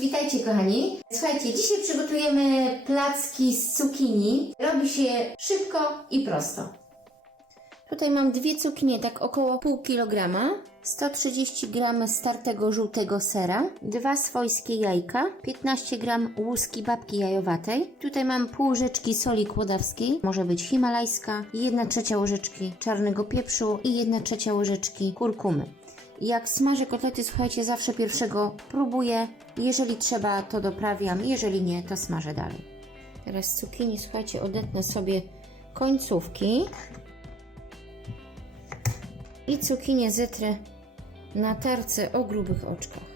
Witajcie kochani. Słuchajcie, dzisiaj przygotujemy placki z cukinii. Robi się szybko i prosto. Tutaj mam dwie cukinie, tak około pół kilograma, 130 gram startego żółtego sera, dwa swojskie jajka, 15 gram łuski babki jajowatej. Tutaj mam pół łyżeczki soli kłodawskiej, może być himalajska, 1 trzecia łyżeczki czarnego pieprzu i 1 trzecia łyżeczki kurkumy. Jak smażę kotlety, słuchajcie, zawsze pierwszego próbuję. Jeżeli trzeba, to doprawiam, jeżeli nie, to smażę dalej. Teraz cukinii, słuchajcie, odetnę sobie końcówki i cukinię zetrę na tarce o grubych oczkach.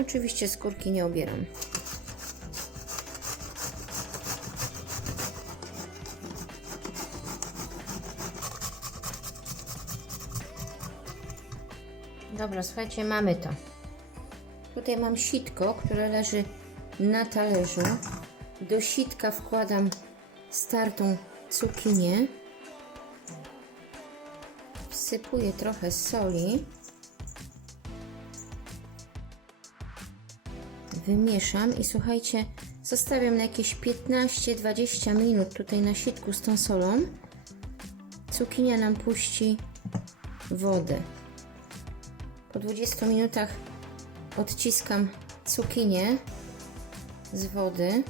Oczywiście skórki nie obieram. Dobra, słuchajcie, mamy to. Tutaj mam sitko, które leży na talerzu. Do sitka wkładam startą cukinię. Wsypuję trochę soli. Wymieszam i słuchajcie, zostawiam na jakieś 15-20 minut tutaj na sitku z tą solą. Cukinia nam puści wodę. Po 20 minutach odciskam cukinię z wody.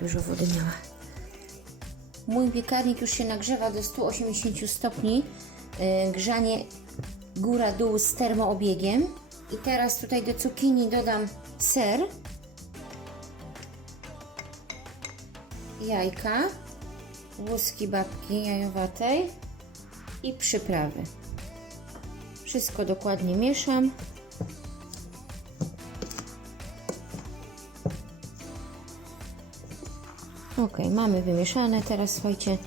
Dużo wody miała. Mój piekarnik już się nagrzewa do 180 stopni. Yy, Grzanie góra-dół z termoobiegiem. I teraz tutaj do cukinii dodam ser, jajka, łuski babki jajowatej i przyprawy. Wszystko dokładnie mieszam. Ok, mamy wymieszane. Teraz słuchajcie,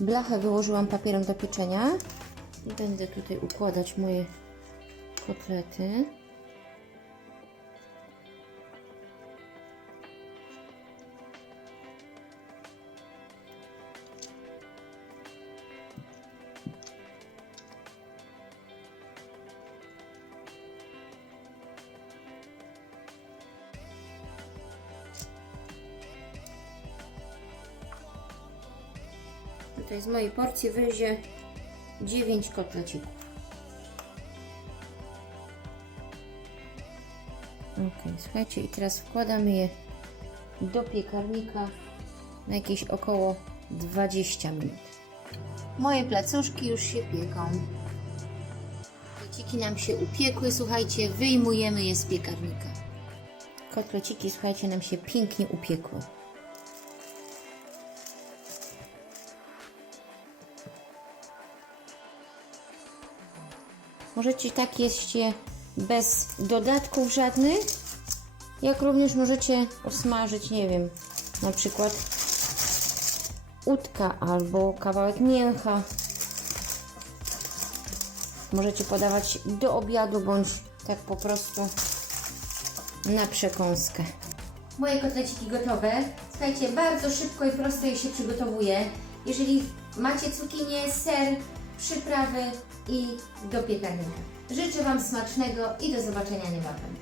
blachę wyłożyłam papierem do pieczenia i będę tutaj układać moje kotlety. Tutaj z mojej porcji wyjdzie 9 kotlecików. Ok, słuchajcie, i teraz wkładamy je do piekarnika na jakieś około 20 minut. Moje placuszki już się pieką. Kotleciki nam się upiekły, słuchajcie, wyjmujemy je z piekarnika. Kotleciki, słuchajcie, nam się pięknie upiekły. Możecie tak jeść je bez dodatków żadnych, jak również możecie usmażyć, nie wiem, na przykład udka albo kawałek mięcha. Możecie podawać do obiadu bądź tak po prostu na przekąskę. Moje kotleciki gotowe. Słuchajcie, bardzo szybko i prosto je się przygotowuje. Jeżeli macie cukinię, ser, przyprawy i do piekarnika. Życzę Wam smacznego i do zobaczenia niebawem.